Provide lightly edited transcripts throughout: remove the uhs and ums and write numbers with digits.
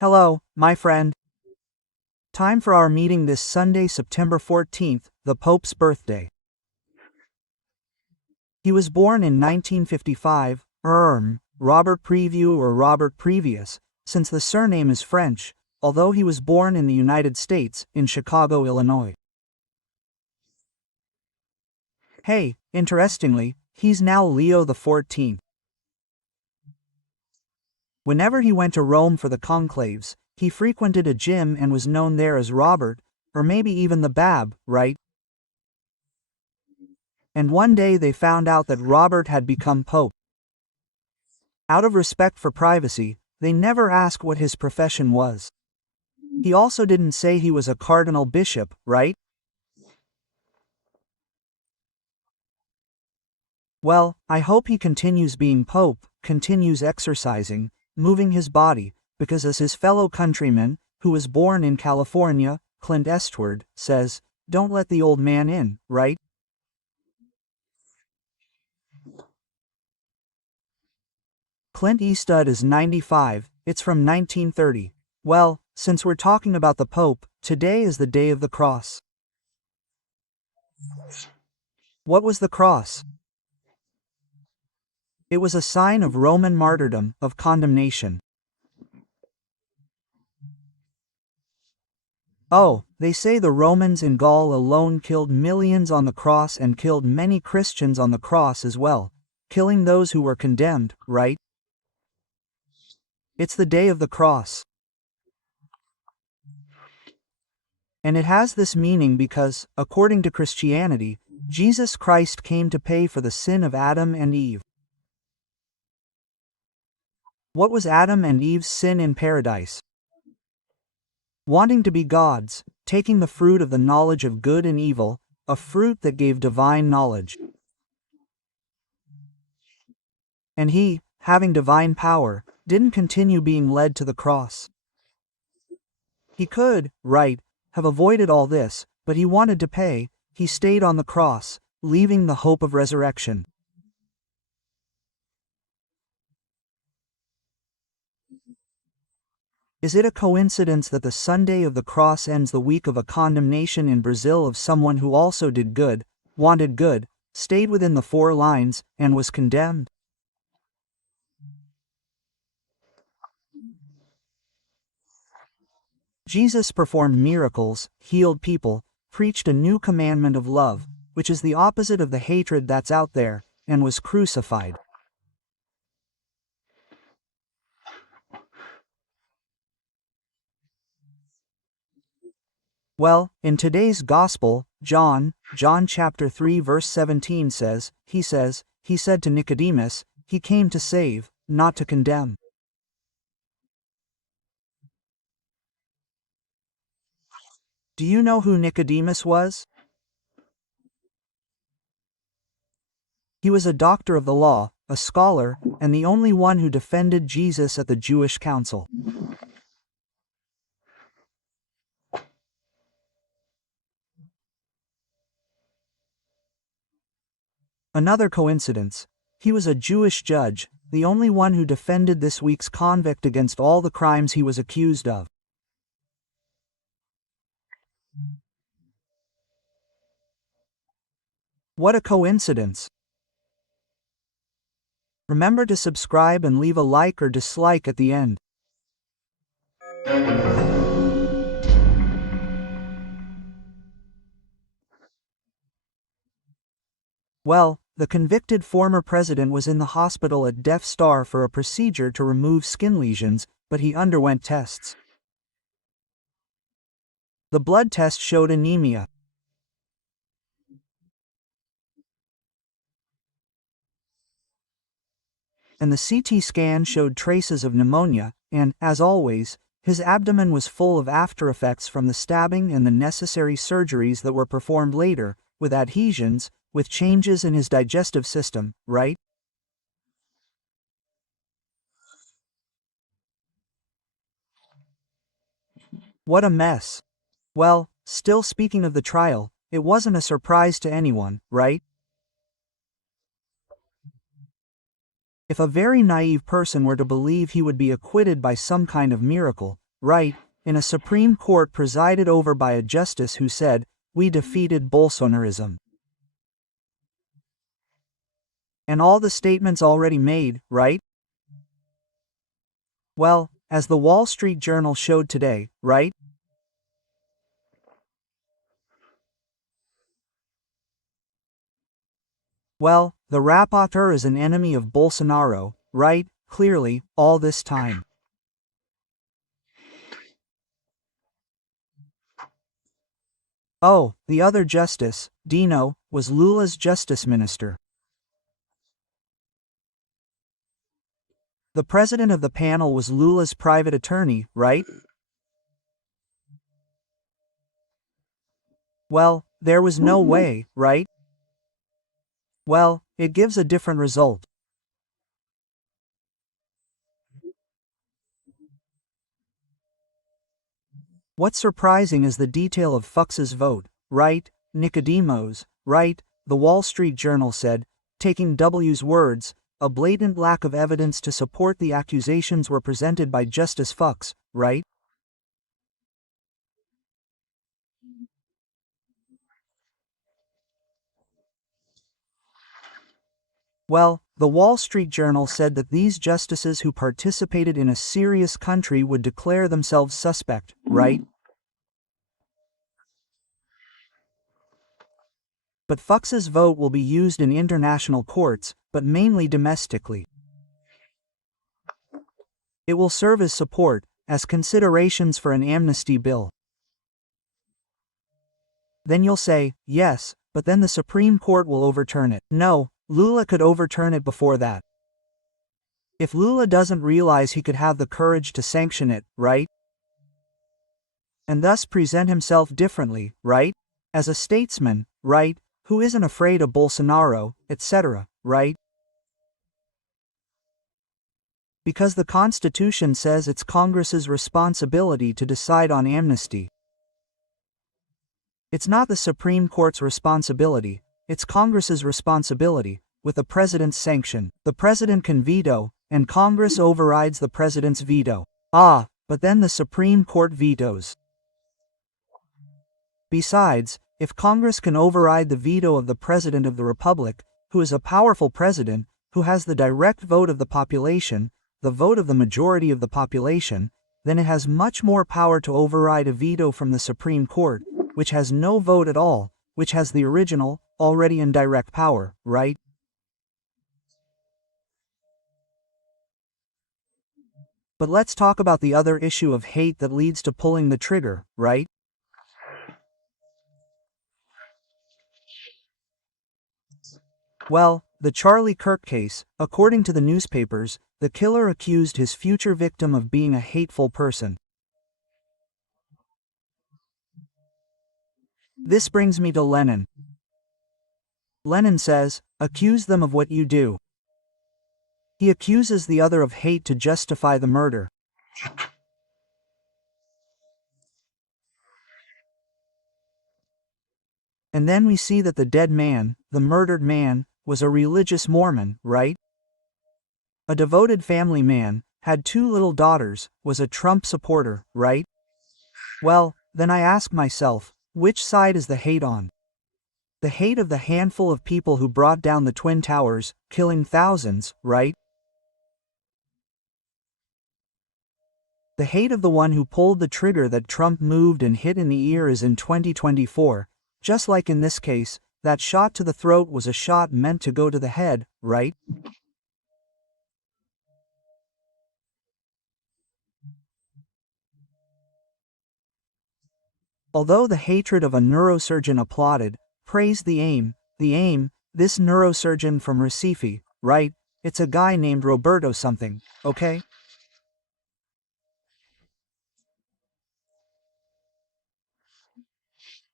Hello, my friend. Time for our meeting this Sunday, September 14th, the Pope's birthday. He was born in 1955, Robert Preview or Robert Previous, since the surname is French, although he was born in the United States, in Chicago, Illinois. Hey, interestingly, he's now Leo the 14th. Whenever he went to Rome for the conclaves, he frequented a gym and was known there as Robert, or maybe even the Bab, right? And one day they found out that Robert had become Pope. Out of respect for privacy, they never asked what his profession was. He also didn't say he was a cardinal bishop, right? Well, I hope he continues being Pope, continues exercising, moving his body, because as his fellow countryman, who was born in California, Clint Eastwood, says, don't let the old man in, right? Clint Eastwood is 95, it's from 1930. Well, since we're talking about the Pope, today is the day of the cross. What was the cross? It was a sign of Roman martyrdom, of condemnation. Oh, they say the Romans in Gaul alone killed millions on the cross and killed many Christians on the cross as well, killing those who were condemned, right? It's the day of the cross. And it has this meaning because, according to Christianity, Jesus Christ came to pay for the sin of Adam and Eve. What was Adam and Eve's sin in paradise? Wanting to be gods, taking the fruit of the knowledge of good and evil, a fruit that gave divine knowledge. And he, having divine power, didn't continue being led to the cross. He could, right, have avoided all this, but he wanted to pay. He stayed on the cross, leaving the hope of resurrection. Is it a coincidence that the Sunday of the cross ends the week of a condemnation in Brazil of someone who also did good, wanted good, stayed within the four lines, and was condemned? Jesus performed miracles, healed people, preached a new commandment of love, which is the opposite of the hatred that's out there, and was crucified. Well, in today's Gospel, John chapter 3 verse 17 says, he said to Nicodemus, he came to save, not to condemn. Do you know who Nicodemus was? He was a doctor of the law, a scholar, and the only one who defended Jesus at the Jewish council. Another coincidence. He was a Jewish judge, the only one who defended this week's convict against all the crimes he was accused of. What a coincidence! Remember to subscribe and leave a like or dislike at the end. Well, the convicted former president was in the hospital at Death Star for a procedure to remove skin lesions, but he underwent tests. The blood test showed anemia. And the CT scan showed traces of pneumonia, and, as always, his abdomen was full of after effects from the stabbing and the necessary surgeries that were performed later, with adhesions, with changes in his digestive system, right? What a mess. Well, still speaking of the trial, it wasn't a surprise to anyone, right? If a very naive person were to believe he would be acquitted by some kind of miracle, right, in a Supreme Court presided over by a justice who said, "We defeated Bolsonarism." And all the statements already made, right? Well, as the Wall Street Journal showed today, right? Well, the rapporteur is an enemy of Bolsonaro, right? Clearly, all this time. Oh, the other justice, Dino, was Lula's justice minister. The president of the panel was Lula's private attorney, right? Well, there was no way, right? Well, it gives a different result. What's surprising is the detail of Fuchs's vote, right? Nicodemo's, right? The Wall Street Journal said, taking W's words, a blatant lack of evidence to support the accusations were presented by Justice Fuchs, right? Well, the Wall Street Journal said that these justices who participated in a serious country would declare themselves suspect, right? But Fuchs's vote will be used in international courts, but mainly domestically. It will serve as support, as considerations for an amnesty bill. Then you'll say, yes, but then the Supreme Court will overturn it. No, Lula could overturn it before that. If Lula doesn't realize he could have the courage to sanction it, right? And thus present himself differently, right? As a statesman, right? Who isn't afraid of Bolsonaro, etc., right? Because the Constitution says it's Congress's responsibility to decide on amnesty. It's not the Supreme Court's responsibility, it's Congress's responsibility. With the president's sanction, the president can veto, and Congress overrides the president's veto. But then the Supreme Court vetoes. Besides, if Congress can override the veto of the President of the Republic, who is a powerful president, who has the direct vote of the population, the vote of the majority of the population, then it has much more power to override a veto from the Supreme Court, which has no vote at all, which has the original, already indirect power, right? But let's talk about the other issue of hate that leads to pulling the trigger, right? Well, the Charlie Kirk case, according to the newspapers, the killer accused his future victim of being a hateful person. This brings me to Lenin. Lenin says, accuse them of what you do. He accuses the other of hate to justify the murder. And then we see that the dead man, the murdered man, was a religious Mormon, right? A devoted family man, had 2 little daughters, was a Trump supporter, right? Well, then I ask myself, which side is the hate on? The hate of the handful of people who brought down the Twin Towers, killing thousands, right? The hate of the one who pulled the trigger that Trump moved and hit in the ear is in 2024, just like in this case, that shot to the throat was a shot meant to go to the head, right? Although the hatred of a neurosurgeon applauded, praised the aim, this neurosurgeon from Recife, right? It's a guy named Roberto something, okay?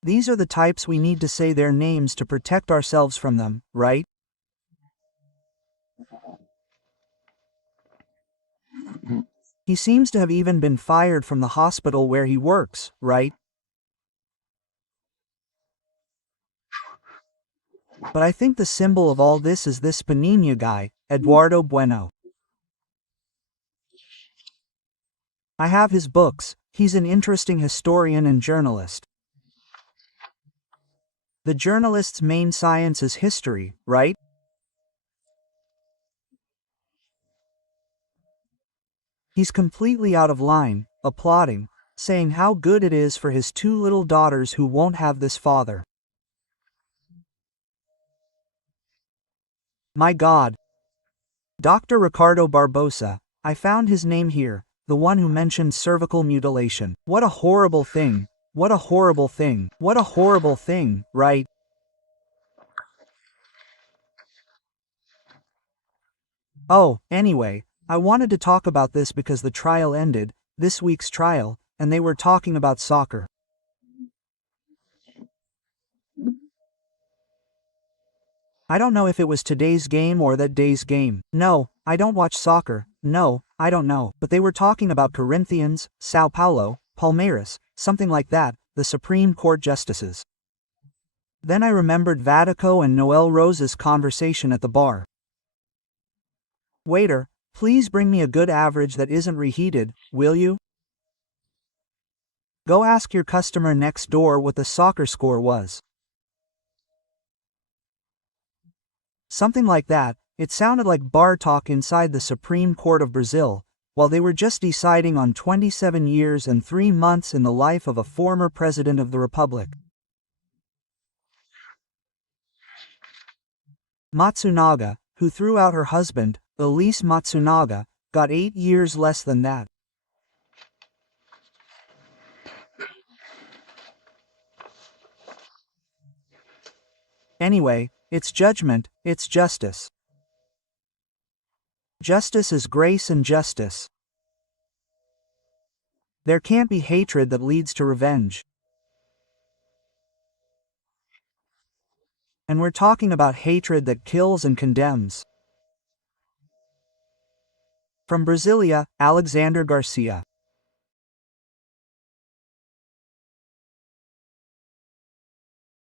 These are the types we need to say their names to protect ourselves from them, right? He seems to have even been fired from the hospital where he works, right? But I think the symbol of all this is this Panini guy, Eduardo Bueno. I have his books. He's an interesting historian and journalist. The journalist's main science is history, right? He's completely out of line, applauding, saying how good it is for his two little daughters who won't have this father. My God. Dr. Ricardo Barbosa, I found his name here, the one who mentioned cervical mutilation. What a horrible thing. What a horrible thing. What a horrible thing, right? Oh, anyway, I wanted to talk about this because the trial ended, this week's trial, and they were talking about soccer. I don't know if it was today's game or that day's game. No, I don't watch soccer. No, I don't know. But they were talking about Corinthians, Sao Paulo, Palmeiras, something like that, the Supreme Court justices. Then I remembered Vatico and Noel Rose's conversation at the bar. Waiter, please bring me a good average that isn't reheated, will you? Go ask your customer next door what the soccer score was. Something like that. It sounded like bar talk inside the Supreme Court of Brazil, while they were just deciding on 27 years and 3 months in the life of a former president of the republic. Matsunaga, who threw out her husband, Elise Matsunaga, got 8 years less than that. Anyway, it's judgment, it's justice. Justice is grace and justice. There can't be hatred that leads to revenge. And we're talking about hatred that kills and condemns. From Brasilia, Alexandre Garcia.